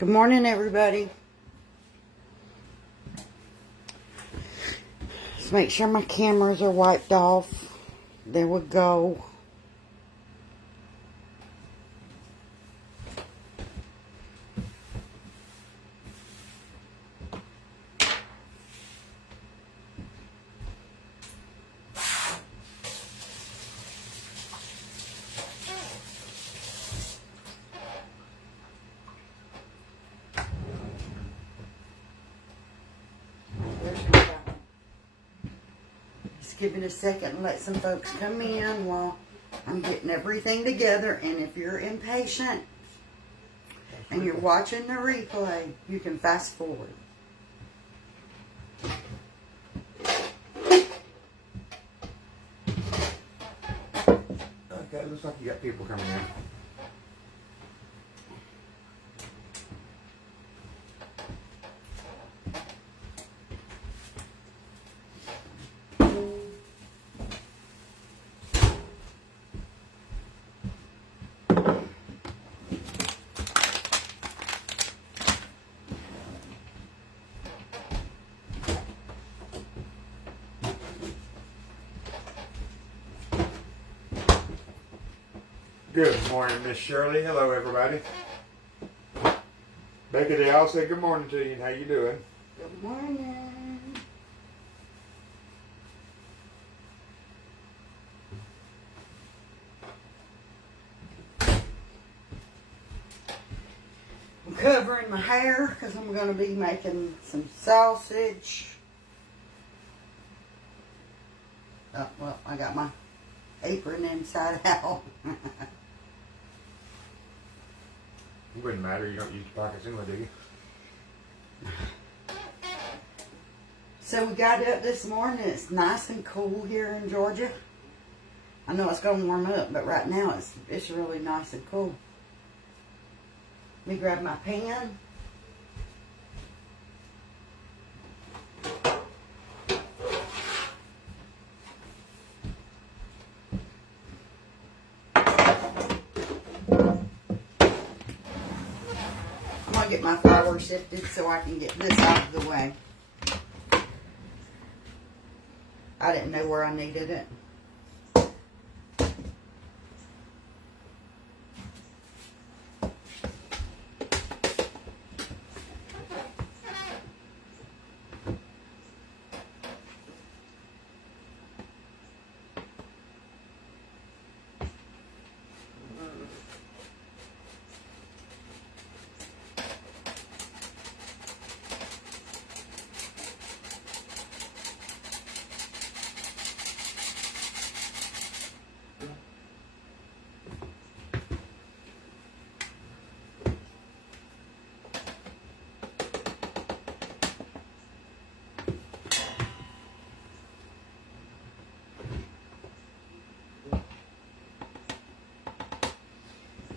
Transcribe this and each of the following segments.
Good morning, everybody. Let's make sure my cameras are wiped off. There we go. Just give it a second and let some folks come in while I'm getting everything together. And if you're impatient and you're watching the replay, you can fast forward. Okay, looks like you got people coming in. Good morning, Miss Shirley. Hello, everybody. Becca Dale said good morning to you. And how you doing? Good morning. I'm covering my hair because I'm going to be making some sausage. Oh, well, I got my apron inside out. It wouldn't matter. You don't use pockets anyway, do you? So we got up this morning. It's nice and cool here in Georgia. I know it's going to warm up, but right now it's really nice and cool. Let me grab my pan. Get my flour sifted so I can get this out of the way. I didn't know where I needed it.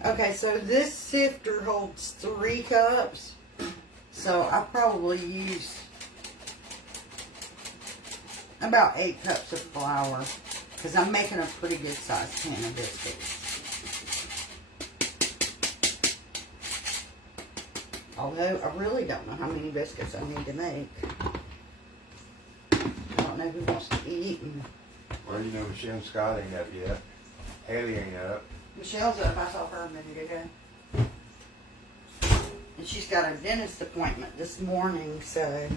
Okay, so this sifter holds 3 cups, so I probably use about 8 cups of flour, because I'm making a pretty good sized pan of biscuits. Although, I really don't know how many biscuits I need to make. I don't know who wants to eat. Well, you know, Michelle and Scott ain't up yet. Haley ain't up. Michelle's up. I saw her a minute ago. And she's got a dentist appointment this morning, so.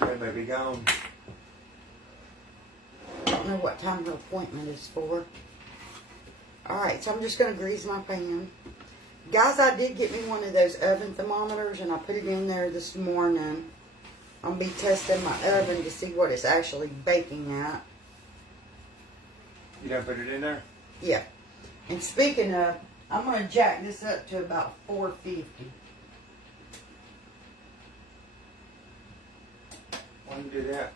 They may be gone. I don't know what time her appointment is for. Alright, so I'm just going to grease my pan. Guys, I did get me one of those oven thermometers, and I put it in there this morning. I'll be testing my oven to see what it's actually baking at. You done put it in there? Yeah. And speaking of, I'm going to jack this up to about 450. Why you do that?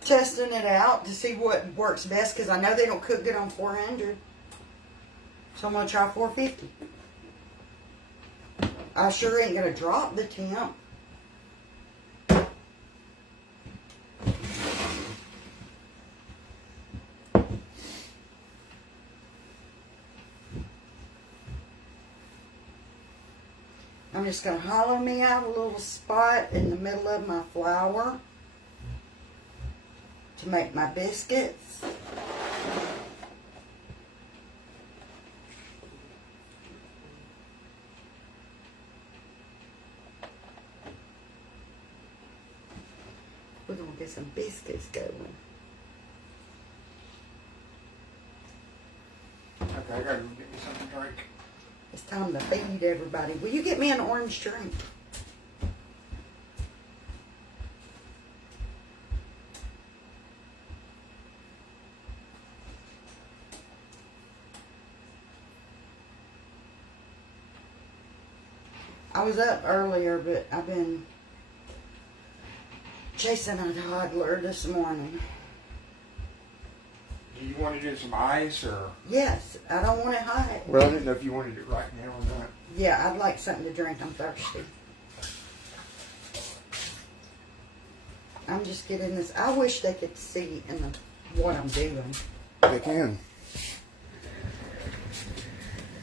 Testing it out to see what works best, because I know they don't cook good on 400. So I'm going to try 450. I sure ain't going to drop the temp. I'm just going to hollow me out a little spot in the middle of my flour to make my biscuits. We're going to get some biscuits going. Okay, I gotta go get me something to drink. It's time to feed everybody. Will you get me an orange drink? I was up earlier, but I've been chasing a toddler this morning. Do you want to do some ice or? Yes, I don't want it hot. Well, I didn't know if you wanted it right now or not. Yeah, I'd like something to drink. I'm thirsty. I'm just getting this. I wish they could see what I'm doing. They can.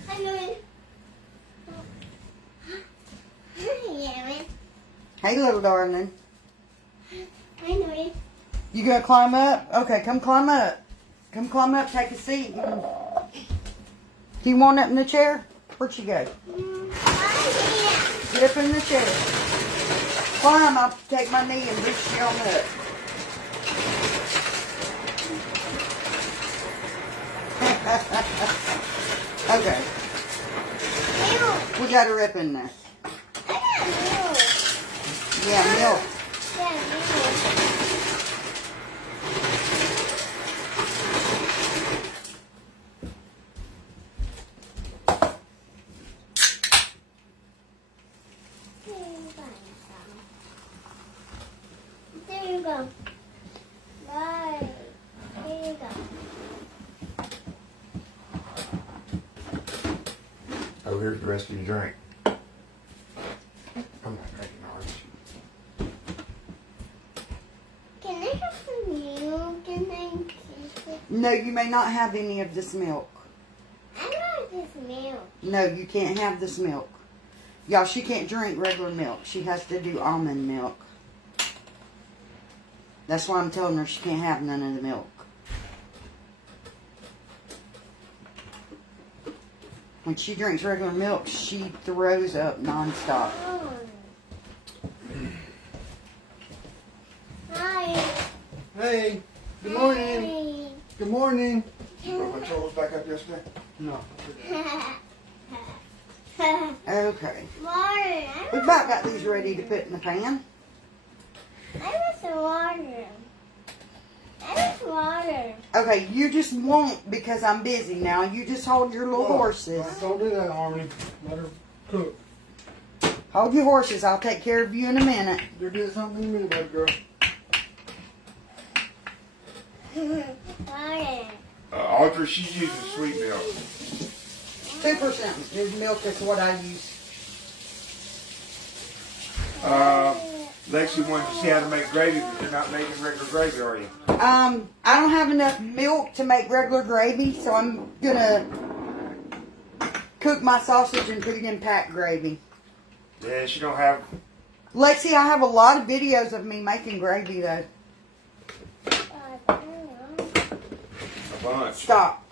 Hi, Louie. Hi, Aaron. Hey, little darling. Hi, Louie. You gonna climb up? Okay, come climb up. Come climb up, take a seat. Do you want up in the chair? Where'd she go? Hi, Get up in the chair. Climb, I'll take my knee and boost you on up. Okay, Milk. we got her up in there. I got milk. Yeah, milk. Yeah, milk. There you go. Right. There you go. Oh, here's the rest of your drink. I'm not drinking orange. Can I have some milk and then kiss it? No, you may not have any of this milk. I like this milk. No, you can't have this milk. Y'all, she can't drink regular milk. She has to do almond milk. That's why I'm telling her she can't have none of the milk. When she drinks regular milk, she throws up nonstop. Oh. Hi. Hey, good morning. Good morning. You put my tools back up yesterday? No. Okay. Water. We've about got these ready to put in the pan. I want some water. I want water. Okay, you just won't because I'm busy now. You just hold your little horses. Don't do that, Army. Let her cook. Hold your horses. I'll take care of you in a minute. You did something to me, baby girl. Water. Audrey, she's using sweet milk. 2% is milk is what I use. Lexi wanted to see how to make gravy, but you're not making regular gravy, are you? I don't have enough milk to make regular gravy, so I'm gonna cook my sausage and put it in packed gravy. Yeah, she don't have. Lexi, I have a lot of videos of me making gravy though. A bunch. Stop.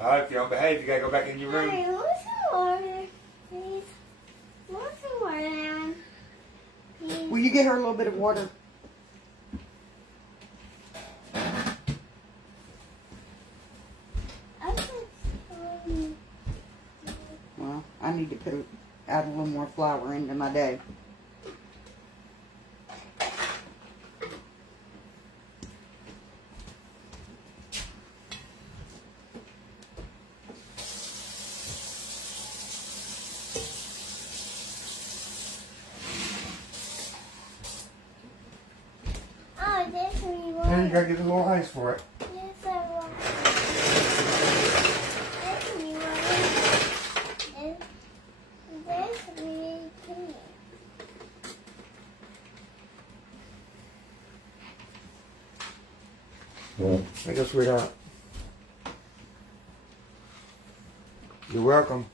If you don't behave, you gotta go back in your room. Hey, want some water, please? Want some water, Aaron? Please. Will you get her a little bit of water? I want some. Well, I need to add a little more flour into my dough. Oh, this we want. Then you gotta get a little ice for it. Yes, I want. This we want. This we can. I guess we got. You You're welcome.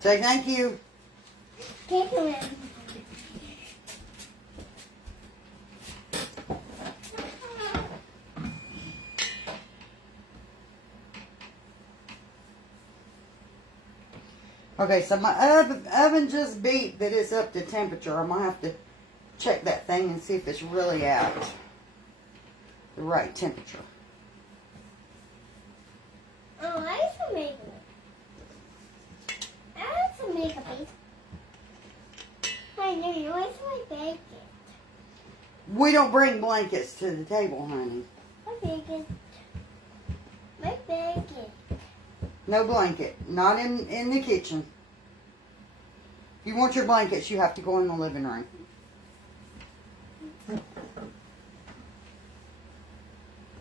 Say thank you. Take them. Okay, so my oven just beeped that it's up to temperature. I'm going to have to check that thing and see if it's really at the right temperature. Oh, I like to make it. I like to make a bacon. I know you like to make bacon. We don't bring blankets to the table, honey. My bacon. My bacon. No blanket. Not in the kitchen. If you want your blankets, you have to go in the living room.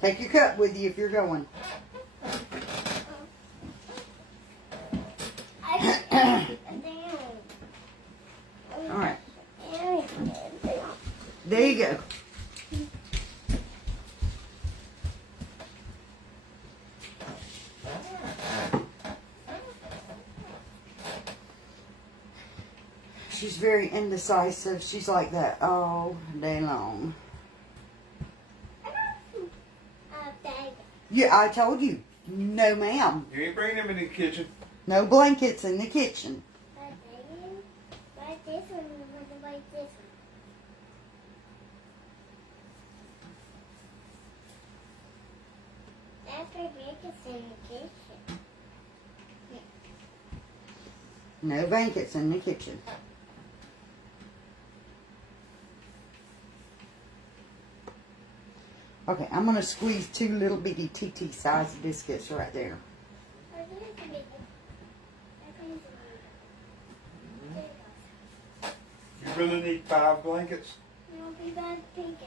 Take your cup with you if you're going. I can put it down. All right. I can put it down. There you go. She's very indecisive. She's like that all day long. Bag. Yeah, I told you. No, ma'am. You ain't bringing them in the kitchen. No blankets in the kitchen. My bacon. Like this one. Like this one. After bacon's in the kitchen. No blankets in the kitchen. Okay, I'm going to squeeze 2 little bitty TT sized biscuits right there. Or this is the bacon. I think it's the bacon. You really need 5 blankets? It'll be bad bacon.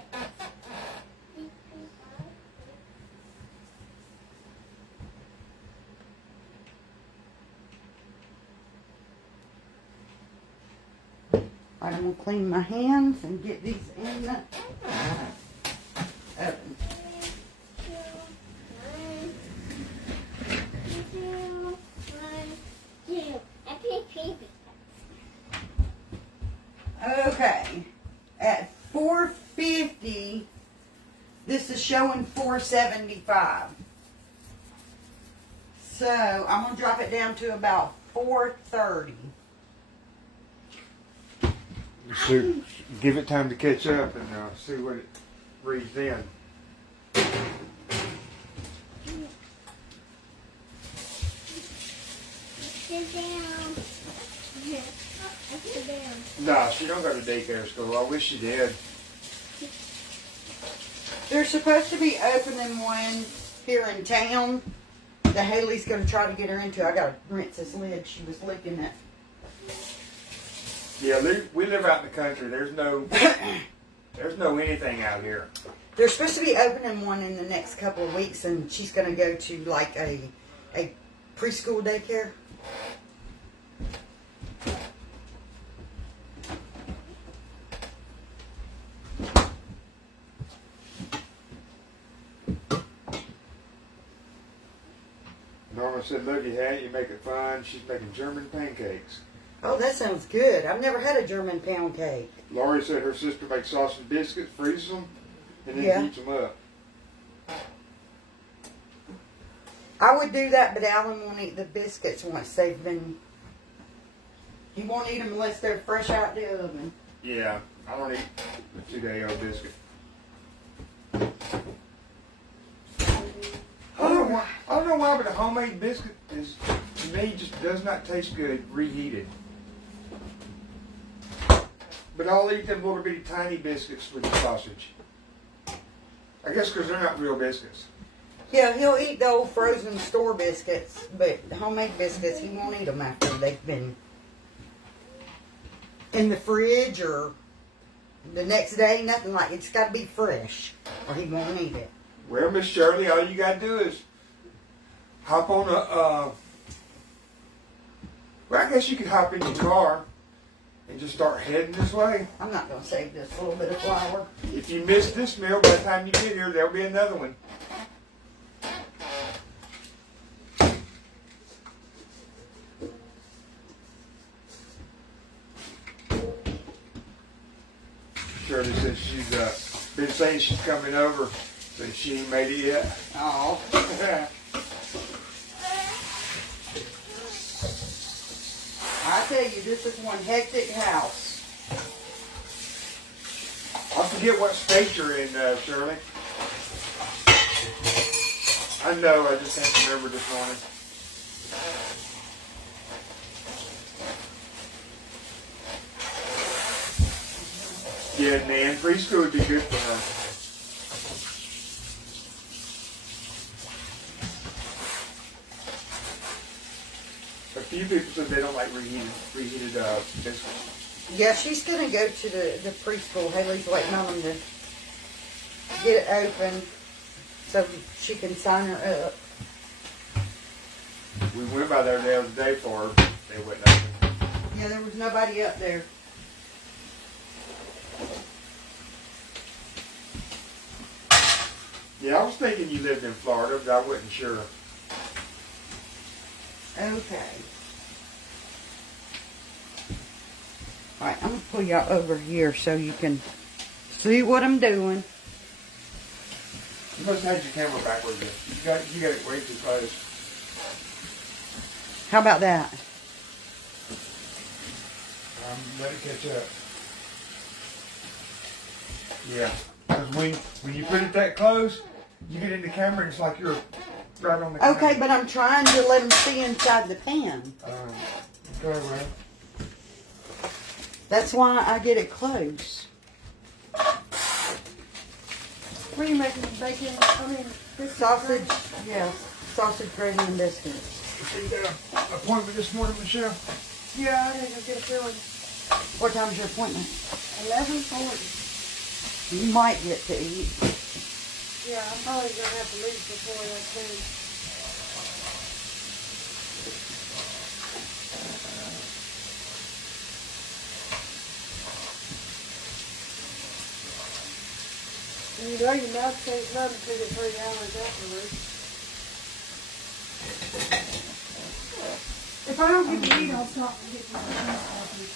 Alright, I'm going to clean my hands and get these in the oven. Okay, at 450, this is showing 475. So I'm going to drop it down to about 430. So, give it time to catch up and see what it reads then. Sit down. Sit down. Nah, she don't go to daycare school. I wish she did. They're supposed to be opening one here in town that Haley's going to try to get her into. I got to rinse this lid. She was licking it. Yeah, we live out in the country. There's no anything out here. They're supposed to be opening one in the next couple of weeks, and she's going to go to like a preschool daycare. Norma said, "Look, you had it. You make it fun." She's making German pancakes. Oh, that sounds good. I've never had a German pound cake. Laurie said her sister makes sausage biscuits, freezes them, and then Yeah. heats them up. I would do that, but Alan won't eat the biscuits once they've been... He won't eat them unless they're fresh out the oven. Yeah, I don't eat a 2-day-old biscuit. I don't know why, but a homemade biscuit is, to me, just does not taste good reheated. But I'll eat them little bitty tiny biscuits with the sausage. I guess because they're not real biscuits. Yeah, he'll eat the old frozen store biscuits, but homemade biscuits, he won't eat them after they've been in the fridge or the next day. Nothing like it. It's got to be fresh, or he won't eat it. Well, Miss Shirley, all you got to do is hop on well, I guess you could hop in your car and just start heading this way. I'm not going to save this little bit of flour. If you miss this meal, by the time you get here, there'll be another one. says she's been saying she's coming over, so she ain't made it yet. Oh. I tell you, this is one hectic house. I forget what state you're in, Shirley. I know, I just can't remember this morning. Yeah, Nan, preschool would be good for her. A few people said they don't like reheated biscuits. Yeah, she's going to go to the preschool. Haley's waiting on them to get it open so she can sign her up. We went by there the other day for her. They wouldn't open. Yeah, there was nobody up there. Yeah, I was thinking you lived in Florida, but I wasn't sure. Okay. Alright, I'm going to pull y'all over here so you can see what I'm doing. You must have had your camera backwards. You got it way too close. How about that? Let it catch up. Yeah, because when you put it that close, you get in the camera and it's like you're right on the camera. Okay, but I'm trying to let them see inside the pan. Go around. That's why I get it close. What are you making? Bacon? I mean, Sausage, yes. Sausage, gravy, and biscuits. So you got an appointment this morning, Michelle? Yeah, I think I'll get a filling. What time's your appointment? 11:40. You might get to eat. Yeah, I'm probably gonna have to leave before that soon. And you know your mouth tastes nothing until you 3 hours afterwards. If I don't get to eat, I'll stop and get my coffee.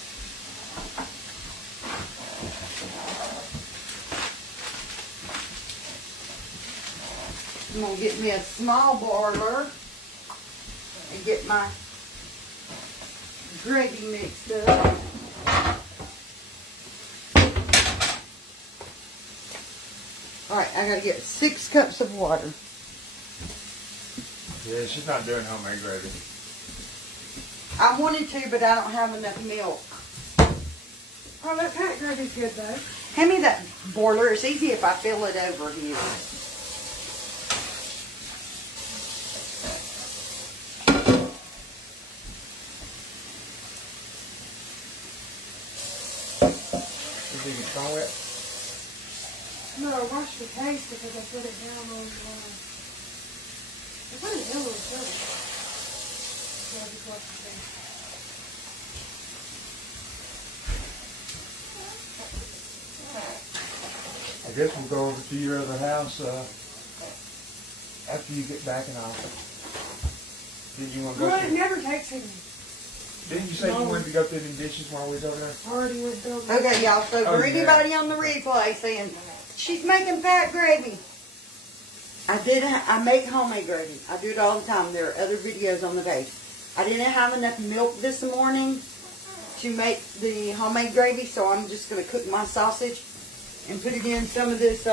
I'm going to get me a small boiler and get my gravy mixed up. Alright, I got to get 6 cups of water. Yeah, she's not doing homemade gravy. I wanted to, but I don't have enough milk. Oh, that pat gravy's good though. Hand me that boiler. It's easy if I fill it over here. Is it strong wet? No, I washed the case because I put it down on I put it in a little bit. So I just washed the case. I guess we'll go over to your other house after you get back and I'll... Did you want to go Well, it through... never takes him. Didn't you say you wanted to go through them dishes while we was over there? I already went through them. Okay, y'all. So for Oh, yeah. anybody on the replay saying, she's making fat gravy. I make homemade gravy. I do it all the time. There are other videos on the page. I didn't have enough milk this morning to make the homemade gravy, so I'm just going to cook my sausage and put it in some of this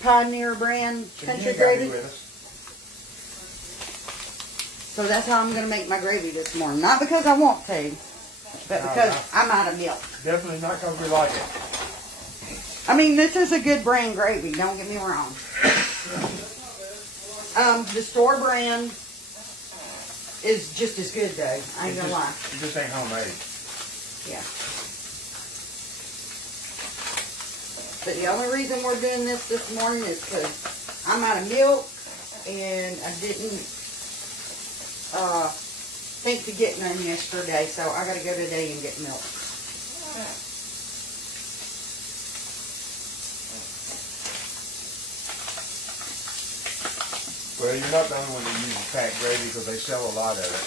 Pioneer brand country gravy. So that's how I'm going to make my gravy this morning. Not because I want to, but because I'm out of milk. Definitely not because we like it. I mean, this is a good brand gravy. Don't get me wrong. The store brand is just as good, though. I ain't gonna lie. It just ain't homemade. Yeah. But the only reason we're doing this morning is because I'm out of milk and I didn't think to get none yesterday, so I gotta go today and get milk. Well, you're not the only one that uses fat gravy because they sell a lot of it.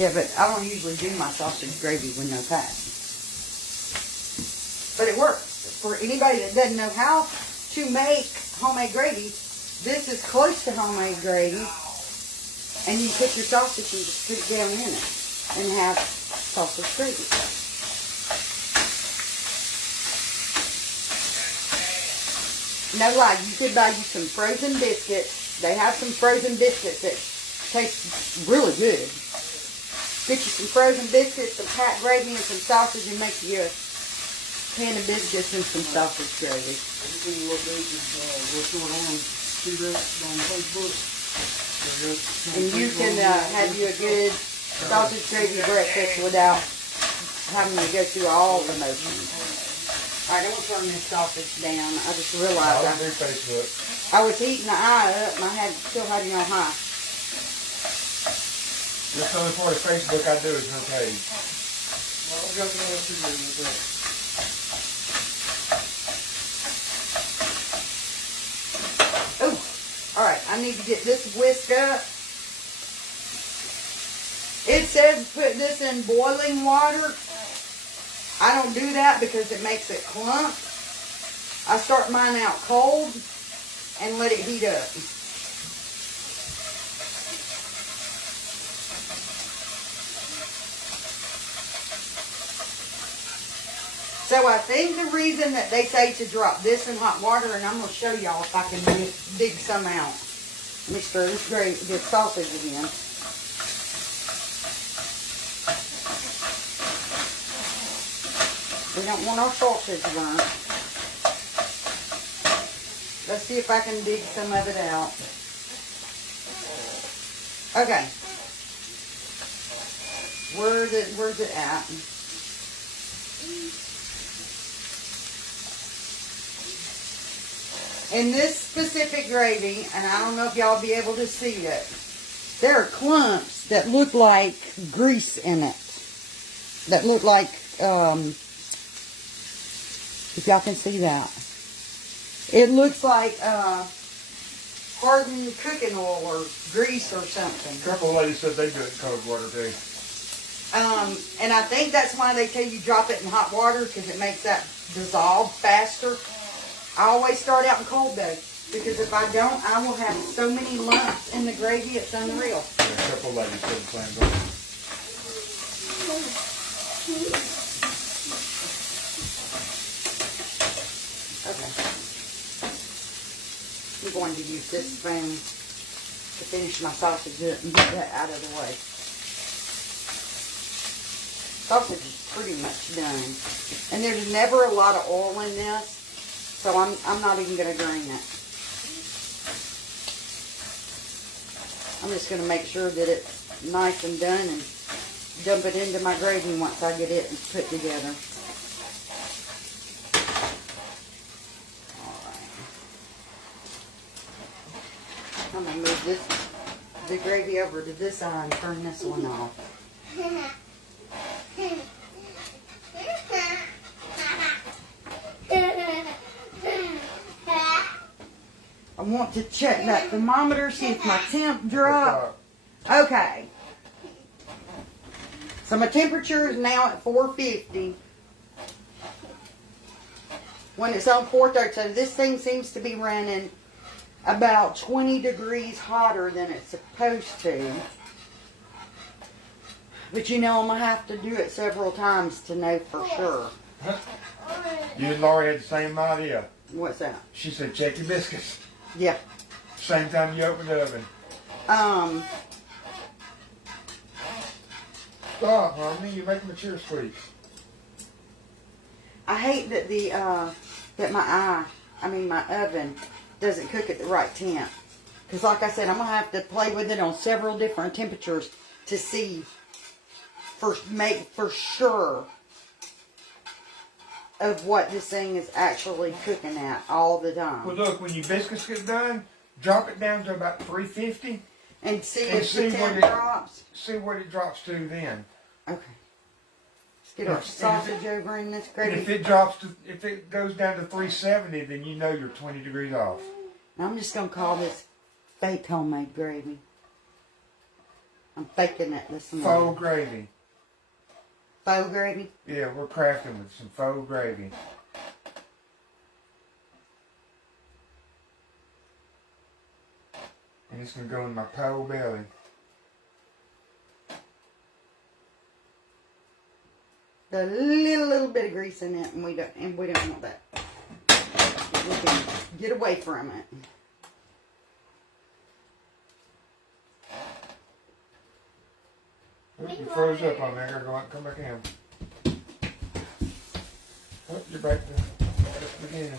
Yeah, but I don't usually do my sausage gravy with no fat. But it works. For anybody that doesn't know how to make homemade gravy, this is close to homemade gravy. And you can put your sausage and just put it down in it and have sausage gravy. No lie, you could buy you some frozen biscuits. They have some frozen biscuits that taste really good. Get you some frozen biscuits, some pat gravy, and some sausage, and make you a pan of biscuits and some sausage gravy. Everything what they just what's going on. See that on Facebook? And you can have you a good sausage gravy breakfast without having to go through all the motions. Alright, I'm going to turn this sausage down. I just realized I'll do Facebook. I was heating the eye up and I still had it on high. Just the only part of Facebook I do is her page. Well, I got no else to do with that. Oh, alright, I need to get this whisk up. It says put this in boiling water. I don't do that because it makes it clump. I start mine out cold and let it heat up. So I think the reason that they say to drop this in hot water, and I'm going to show y'all if I can dig some out. Let me stir this sausage again. We don't want our sausage burnt. Let's see if I can dig some of it out. Okay. Where's it at? In this specific gravy, and I don't know if y'all be able to see it, there are clumps that look like grease in it. That look like, if y'all can see that. It looks like hardened cooking oil or grease or something. A couple of ladies said they do it in cold water too. And I think that's why they tell you drop it in hot water, because it makes that dissolve faster. I always start out in cold though, because if I don't, I will have so many lumps in the gravy, it's unreal. Yeah, a couple of ladies said the same thing. Okay. I'm going to use this spoon to finish my sausage and get that out of the way. Sausage is pretty much done. And there's never a lot of oil in this, so I'm not even going to drain it. I'm just going to make sure that it's nice and done and dump it into my gravy once I get it put together. I'm going to move the gravy over to this side and turn this one off. I want to check that thermometer, see if my temp dropped. Okay. So my temperature is now at 450. When it's on 430, so this thing seems to be running about 20 degrees hotter than it's supposed to. But you know, I'm going to have to do it several times to know for sure. You and Laurie had the same idea. What's that? She said, check your biscuits. Yeah. Same time you open the oven. Stop, Harmony. You're making the cheer squeak. I hate that that my oven doesn't cook at the right temp. Because like I said, I'm going to have to play with it on several different temperatures to see, make for sure of what this thing is actually cooking at all the time. Well, look, when your biscuits get done, drop it down to about 350. And see And if see the what temp it- drops. See what it drops to then. Okay. Let's get our sausage over in this And if gravy. if it goes down to 370, then you know you're 20 degrees off. Now I'm just going to call this fake homemade gravy. I'm faking it this morning. Faux gravy. Faux gravy? Yeah, we're crafting with some faux gravy. it's gonna go in my pole belly. A little bit of grease in it, and we don't want that. We can get away from it. Oh, you froze up on there. Gotta go out and come back in. Oh, you're back to just beginning.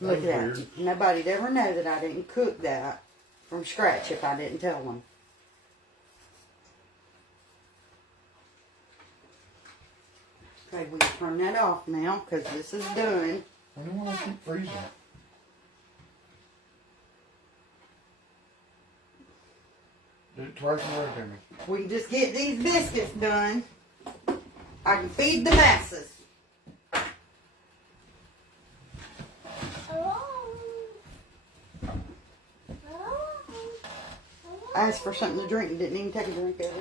Look That at was that. Nobody'd ever know that I didn't cook that from scratch if I didn't tell them. Okay, we can turn that off now because this is done. I don't want to keep freezing. Did it twice in a row, Jimmy. We can just get these biscuits done. I can feed the masses. I asked for something to drink and didn't even take a drink of it.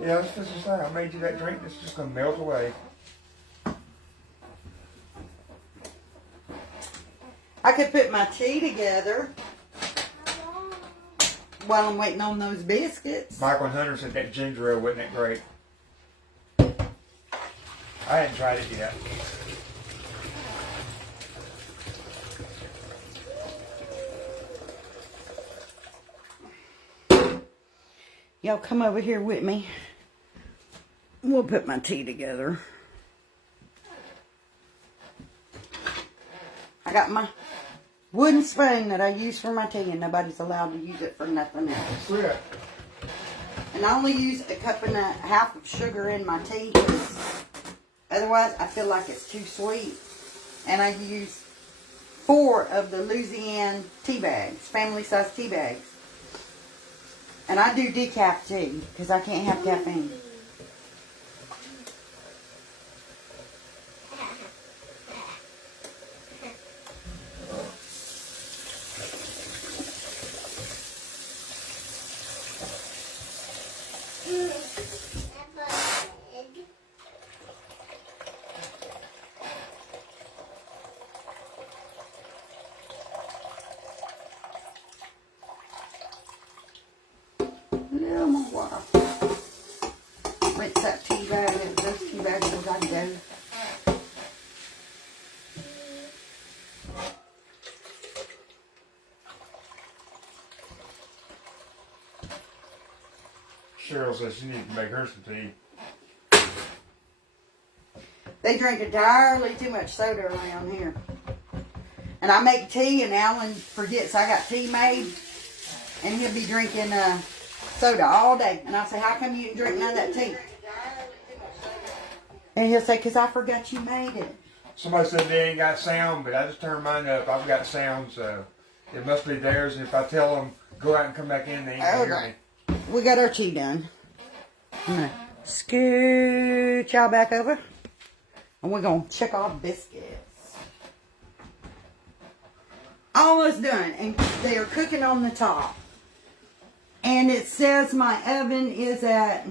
Yeah, I was just to say, I made you that drink. It's just gonna melt away. I could put my tea together while I'm waiting on those biscuits. Michael and Hunter said that ginger ale wasn't that great. I hadn't tried it yet. Y'all come over here with me. We'll put my tea together. I got my wooden spoon that I use for my tea, and nobody's allowed to use it for nothing else. Look at that. And I only use a cup and a half of sugar in my tea, 'cause otherwise I feel like it's too sweet. And I use 4 of the Louisiana tea bags, family size tea bags. And I do decaf tea, because I can't have caffeine. Little more water. Rinse that tea bag, those tea bags as I go. Cheryl says she needs to make her some tea. They drink entirely too much soda around here. And I make tea, and Alan forgets I got tea made, and he'll be drinking soda all day. And I'll say, how come you didn't drink none of that tea? And he'll say, because I forgot you made it. Somebody said they ain't got sound, but I just turned mine up. I've got sound, so it must be theirs. And if I tell them, go out and come back in, they ain't gonna hear me. We got our tea done. I'm going to scoot y'all back over. And we're going to check off biscuits. Almost done. And they are cooking on the top. And it says my oven is at...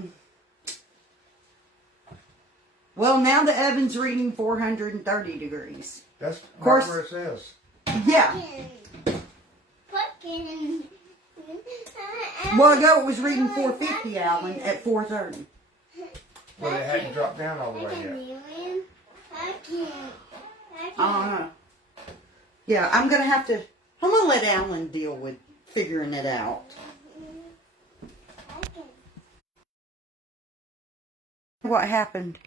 Well, now the oven's reading 430 degrees. That's Of course. where it says. Yeah. Well, ago it was reading 450, Alan, at 430. But it hadn't dropped down all the way yet. Yeah, I'm going to let Alan deal with figuring it out. What happened?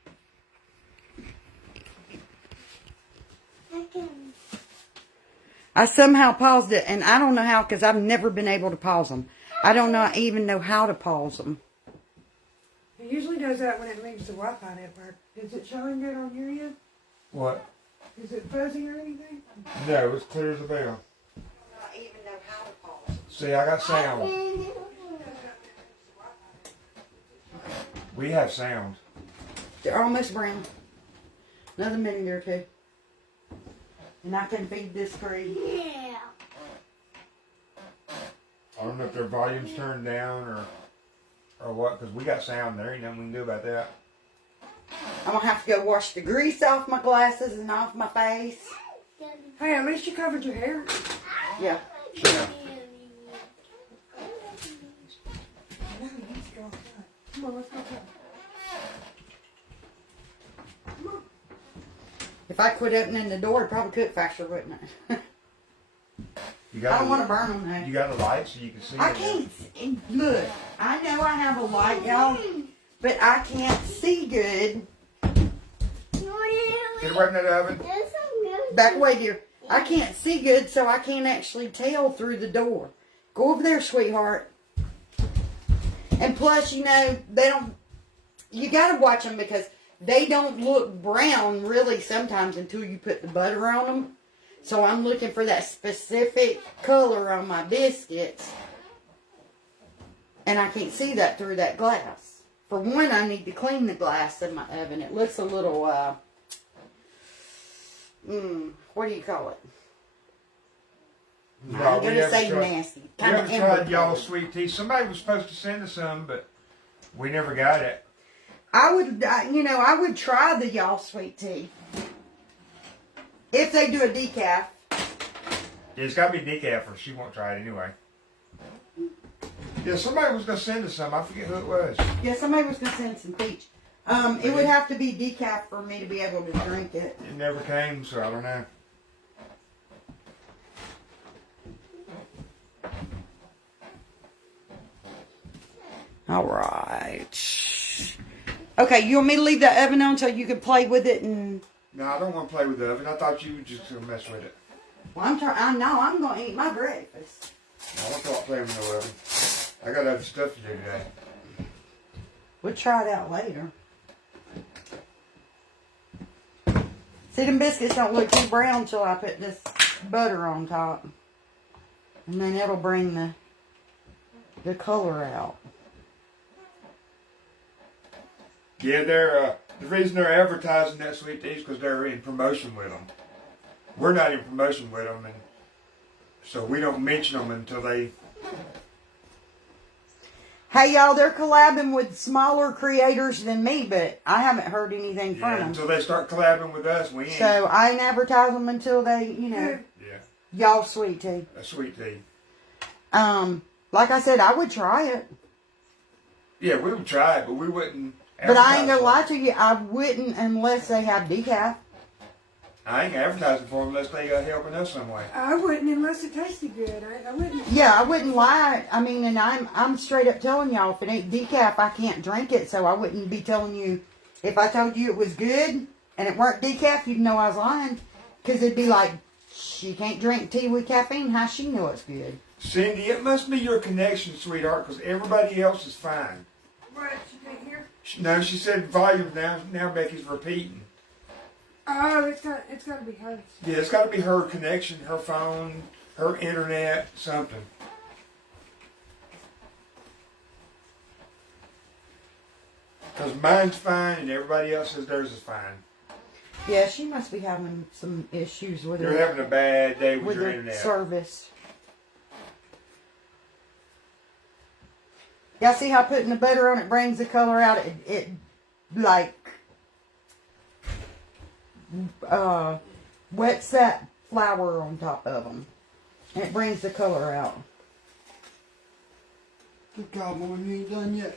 I somehow paused it, and I don't know how, because I've never been able to pause them. I don't even know how to pause them. It usually does that when it means the Wi-Fi network. Is it showing good on your end? What? Is it fuzzy or anything? No, it's clear as a bell. I don't even know how to pause them. See, I got sound. We have sound. They're almost brown. Another minute or two. And I can feed this tree. I don't know if their volume's turned down or what, because we got sound. There ain't nothing we can do about that. I'm going to have to go wash the grease off my glasses and off my face. Hey, at least you covered your hair. Yeah. Yeah. No, let's go outside. Come on, let's go outside. Come on. If I quit opening the door, it'd probably cook faster, wouldn't it? You I got don't want to burn them though. You got a light so you can see. I it. can't see. Look, I know I have a light, y'all, but I can't see good. Get it right in that oven. Back away, dear. I can't see good, so I can't actually tell through the door. Go over there, sweetheart. And plus, you know, they don't. You gotta watch them because they don't look brown really sometimes until you put the butter on them. So I'm looking for that specific color on my biscuits. And I can't see that through that glass. For one, I need to clean the glass in my oven. It looks a little, what do you call it? No, I'm we going to never say tried- nasty. We Kind haven't of tried y'all sweet tea. Somebody was supposed to send us some, but we never got it. I would try the y'all sweet tea. If they do a decaf. Yeah, it's got to be decaf or she won't try it anyway. Yeah, somebody was going to send us some. I forget who it was. Yeah, somebody was going to send some peach. It would have to be decaf for me to be able to drink it. It never came, so I don't know. All right. Okay, you want me to leave the oven on so you can play with it and... No, I don't want to play with the oven. I thought you were just going to mess with it. Well, I'm going to eat my breakfast. I don't thought playing with no oven. I got other stuff to do today. We'll try it out later. See, them biscuits don't look too brown until I put this butter on top. And then it'll bring the color out. Yeah, they're the reason they're advertising that sweet tea is because they're in promotion with them. We're not in promotion with them, and so we don't mention them until they. Hey, y'all, they're collabing with smaller creators than me, but I haven't heard anything from them. Until they start collabing with us, we ain't. So I ain't advertise them until they, Yeah, y'all sweet tea. a sweet tea. Like I said, I would try it. Yeah, we would try it, but we wouldn't. But I ain't gonna lie advertise to you, I wouldn't unless they have decaf. for 'em. I ain't advertising for them unless they helping us some way. I wouldn't unless it tasted good. I wouldn't. Yeah, I wouldn't lie. I mean, and I'm straight up telling y'all, if it ain't decaf, I can't drink it. So I wouldn't be telling you. If I told you it was good and it weren't decaf, you'd know I was lying. Because it'd be like, she can't drink tea with caffeine. How she know it's good? Cindy, it must be your connection, sweetheart, because everybody else is fine. What? You can't hear? No, she said volume now. Now Becky's repeating. Oh, it's got to be hers. Yeah, it's got to be her connection, her phone, her internet, something. Because mine's fine and everybody else says theirs is fine. Yeah, she must be having some issues with You're her, having a bad day with with your her internet. service. Y'all see how putting the butter on it brings the color out? It like wets that flour on top of them, and it brings the color out. Good God, Mom, you ain't done yet.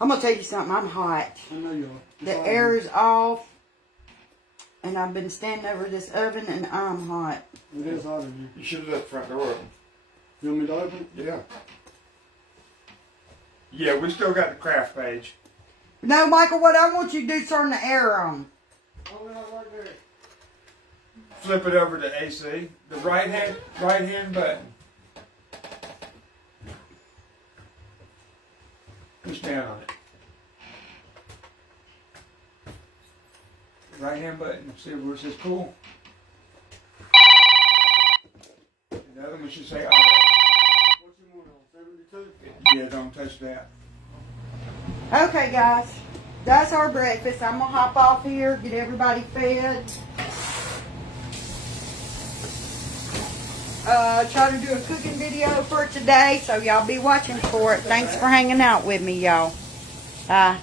I'm gonna tell you something. I'm hot. I know you are. The air is off, and I've been standing over this oven, and I'm hot. It is hot in here. You should have left the front door open. You want me to open it? Yeah. Yeah, we still got the craft page. No, Michael, what I want you to do is turn the air on. Oh, yeah, right there. Flip it over to AC. The right hand button. Push down on it. Right hand button. See where it says cool. The other one should say auto. What's your one on? 72? Yeah, don't touch that. Okay, guys, that's our breakfast. I'm gonna hop off here, get everybody fed. Try to do a cooking video for today, so y'all be watching for it. Thanks for hanging out with me, y'all. Bye.